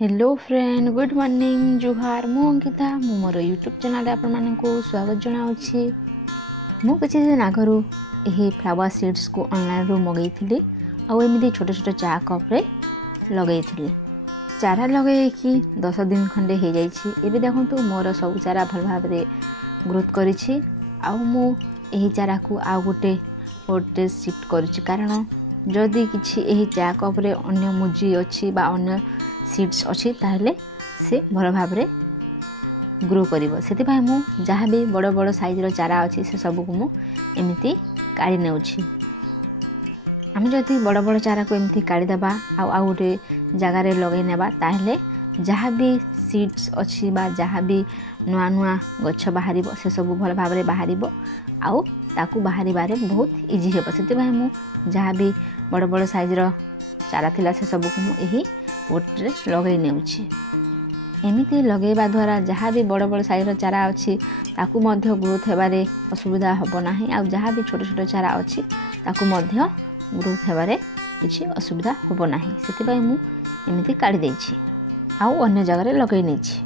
Hello friend, good morning, जुहार। मु अंकिता, मु मोर यूट्यूब चैनल आपण मानक स्वागत जनाऊँगी। मु किसी दिन आगु यही फ्लावर सीड्स को ऑनलाइन रू मंगई आमती छोट छोट चा कप्रे लगे चारा लगे कि 10 दिन खंडे हो जाए। देखो मोर सब चारा भल भाव ग्रोथ करी चारा को आउ गोटे पोटे शिफ्ट करुच्ची, कारण जदि किसी चा कप्रे अन्य मुजी अच्छी बा अन्य सीड्स अच्छी ताहले से भल भाव ग्रो करिवो। सेतिपाई मु जहाँ भी बड़ बड़ साइजर चारा अच्छी से सबको मु एमती काढ़ी नेउछि। आम जदि बड़ बड़ चारा को एमती काढ़ीदेबा आउ गोटे जगार लगे नेबा ताहले जहाँ भी सीड्स अच्छी बा जहाँ भी नुआ नुआ गछ बाहर से सब भल भाव बाहर आउ ताकू बाहर बहुत इजी हे। सेतिपाई मु जहाँ भी बड़ बड़ साइजर चारा थिला से सबको मु एही पोट्रे लगे नेउछि। एमिति लगेबा द्वारा जहाँ भी बड़ बड़ साइजर चारा अच्छी ताकू मध्य ग्रोथ हेबारे असुविधा हबो नाही, आ जहाँ भी छोट छोट चारा अच्छी ताकू मध्य ग्रोथ हेबारे किछि असुविधा हबो नाही। सेतिबाई मु एमिति काढ़ी देछि आउ अन्य जगह लगे नेछि।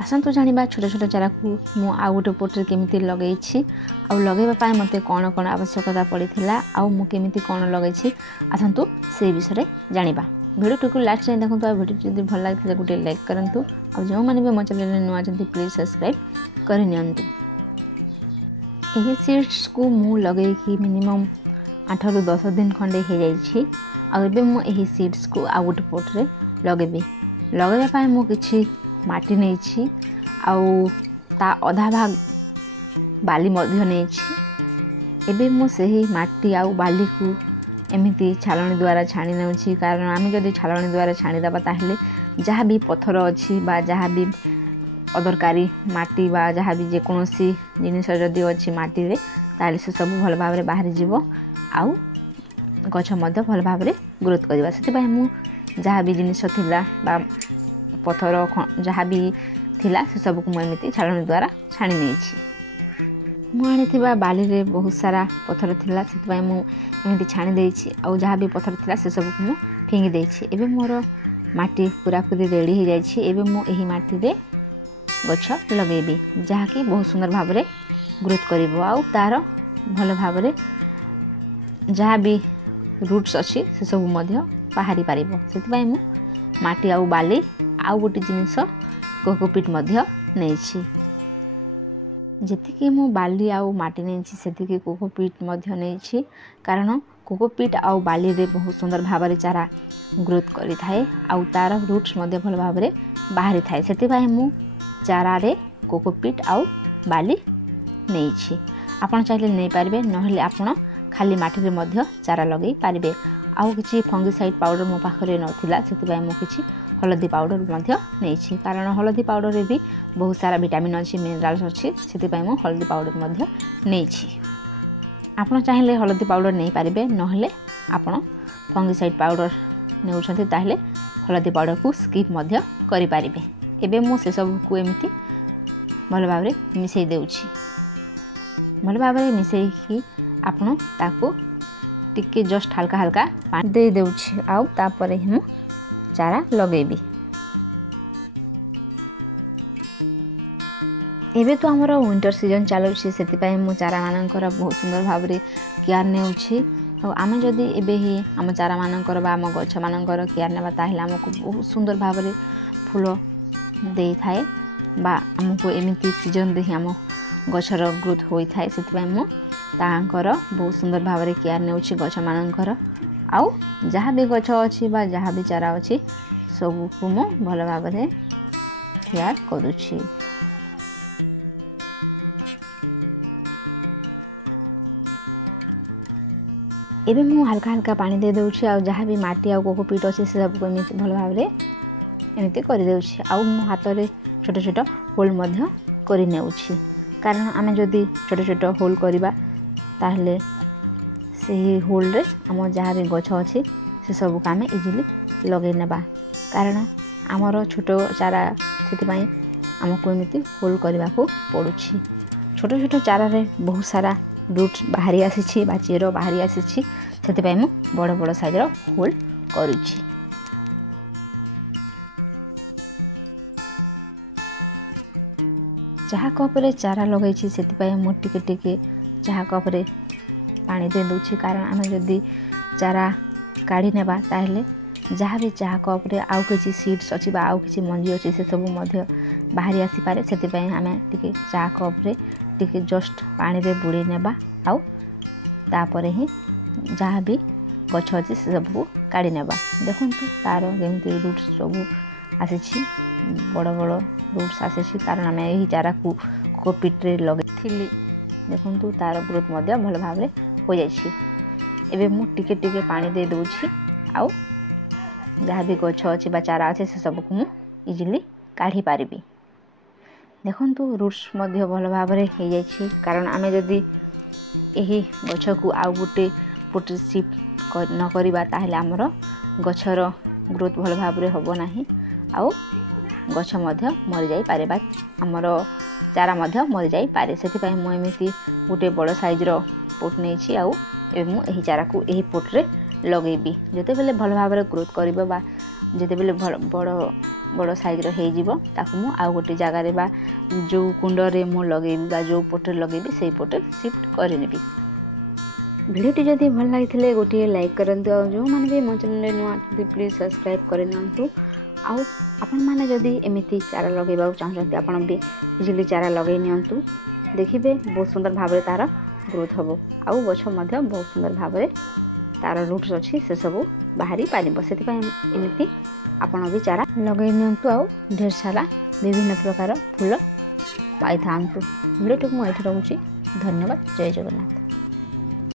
आसंतु जानिबा छोट छोट चारा को मु आ गोटे पोट्रे केमिति लगेछि आउ लगेबा पाए मते कोन कोन आवश्यकता पड़िथिला आउ मु केमिति कोन लगेछि, आसंतु से विषय जानिबा। वीडियो को लास्ट जाए देखो। आ वीडियो जब भल लगे गोटे लाइक करूँ और जो मैंने भी मो चैनल नुआ प्लीज सब्सक्राइब करनी। यही सीड्स को मु लगे कि मिनिमम 8 ରୁ 10 दिन खंडे हो जाइए। आबे मुझे सीड्स को आ गोटे पोट्रे लगेबी। लगेबा मु किछि माटी नहीं ता अधा भाग बाली मध्य नहीं। एबे मु सही माटी आउ बाली को एमिति छालनी द्वारा छाणी नेउछि, कारण आम जदि छालनी द्वारा छाणीदेबा ताहले जहाँ भी पत्थर अच्छी बा जहाँ भी अदरकारी माटी बा जहाँ भी जेकोसी जिनिस जदि अच्छी माटी रे ताहले से सब भल भाव बाहरी जीवो आउ गछ मध्य भल भाव ग्रोथ करबा। सेतिबाई मु जहाँ भी जिनिस थिला बा पत्थर जहाँ भी थिला से सब को एमिति छालनी द्वारा छाणी नेछि। मु आनिथिबा बाली रे बहुत सारा पत्थर थिला, सेतिबाई मु एमिति छाणी देछि आउ जहाँ भी पत्थर थिला से सब को मु फिंगी देछि। एबे मोर माटी पूरा पूरी रेडी हो जाइछि। एबे मु एही माटी रे गछ लगेबी जहाँ कि बहुत सुंदर भाव रे ग्रोथ करिवो आउ तार भल भाव रे जहाँ भी रूट्स अच्छी से सब मध्य बाहरी पारिबो। सेतिबाई मु माटी आउ बाली आउ गोटे जिनिस कोकोपीट मध्य नेछि। जेतिकी मु बाली आउ माटी नेछि सेतिकी कोकोपीट मध्य नेछि, कारण कोकोपीट आउ बाली रे बहुत सुंदर भाव रे चारा ग्रोथ करि थाए आउ तार रूट्स मध्य भल भाव रे बाहरी थाए। सेतिबाई मु चारा रे कोकोपीट आउ बाली नेछि। आपण चाहिले नै पारिबे, नहले आपण खाली माटी रे मध्य चारा लगेई पारिबे। आउ किछि फंगिसाइड पाउडर मो पाखरे नथिला, सेतिबाई मु किछि हलदी पाउडर मध्य नेछि, कारण हलदी पाउडर रे भी बहुत सारा विटामिन अच्छी मिनरल्स अच्छी, सेतिबाई मु हलदी पाउडर मध्य नेछि। आपण चाहिले हलदी पाउडर नहीं पारिबे, नहले आपण फंगिसाइड पाउडर नेउछन्ते ताहले हलदी पाउडर को स्किप मध्य करि पारिबे। एबे मु से सब को एमिति भल भाव रे मिसै देउछि। भल भाव रे मिसै कि आपण ताको टिके जस्ट हल्का हल्का पानी दे देउछि आउ तापरे हम चारा लगेबी। एबे तो हमर विंटर सीजन चलुछि, सेतिपाई मु चारा मानकर बहुत सुंदर भाव रे केयर नेउछि। और आमे जदि एबे ही आम चारा मानकर बा आम गछ मानकर केयर नेबा ताहले हमको बहुत सुंदर भाव रे फूल दे थाए बा हमको एमिति सीजन दे हम गछर ग्रोथ होई थाए। सेतिपाई मु तांकर बहुत सुंदर भाव रे केयर नेउछि गछ मानकर आउ जहाँ भी गछ अच्छी बा जहाँ भी चारा अच्छी सब को मु भल भाव रे केयर करुछि। एबे मु हल्का हल्का पानी दे देउछि आउ जहाँ भी माटी आउ कोकोपीट अच्छे से सब को एमिति भल भाव रे एमिति कर देउछि। आउ मु हाथ रे छोट छोट होल मध्य करि नेउछि, कारण आमे जदि छोट छोट होल करिबा ताहले से होल रे आम जहाँ भी गछ अच्छी से सब को आम इजिली लगे नेबा, कारण आमर छोट चारा से आमको एमिति होल करने को पड़ुछि। छोट छोट चारा रे बहुत सारा रूट्स बाहरी आसी बा चेर बाहरी आसी, से बड़ बड़ साइजर होल करुछि। चाहा कप्रे चारा लगे से मुझे टिके चाहा कप्रे पानी दे दूची कारण आम जदि चारा काढ़ी नेबा ताहेले जहाँ भी चाहा कप्रे आउ किसी सीड्स अच्छी आउ किसी मंजी अच्छी से सब बाहरी आसी पारे से आम टिके चाहा कप्रे टिके जस्ट पानी रे बुड़े नेबा आउ तापर ही जहाँ भी गछ अच्छी से सब काढ़ी नेबा। देखु तार केमती रूट्स सब आसी बड़ बड़ रूट्स आसी कारण आम यही चारा को कोपिट्रे लगे देखु तार ग्रोथ भल भाव हो जाइए। एबे मु टिके टिके पानी दे दूची आउ जहाँ भी गछ अच्छी चारा अच्छे से सबको मु इजिली काढ़ी पारि। देखु रूट्स भल भाव हो जाइए कारण आम जदि यही गछ को आउ गोटे पोटे शिफ्ट न करवा ताहेले आमर गछर ग्रोथ भल भाव होब नाही आउ गछ मरी जाई पारे बा आमर चारा मरी जाई पारे। से मुझे गोटे बड़ साइजर पोट नहीं आउ एबे मु एही चारा को एही पोट्रे लगेबी जिते बेले भल भाव ग्रोथ करिबो बा जिते बेले बड़ बड़ साइज हो ताकू मु आउ गोटे जगार बा जो कुंड रे मु लगेबी बा जो पोट्रे लगेबी से पोट्रे शिफ्ट करनेबी। भिडियोटी जदि भल लगी गोटे लाइक करंतु जो माने भी मो चैनल नुआ प्लीज सब्सक्राइब करनियंतु आउ आपण माने जदि एमिति चारा लगेबा चाहते आपण भी इजिली चारा लगे नियंतु देखिबे बहुत सुंदर भाव तार ग्रोथ हम आउ गछ बहुत सुंदर भाव तार रूट्स अच्छी से सब बाहरी पार से एमती आपण भी चारा लगे नियंतु आउ ढेर सारा विभिन्न प्रकार फूल पाई था। भिडियोटी मुझे रखुची। धन्यवाद। जय जगन्नाथ।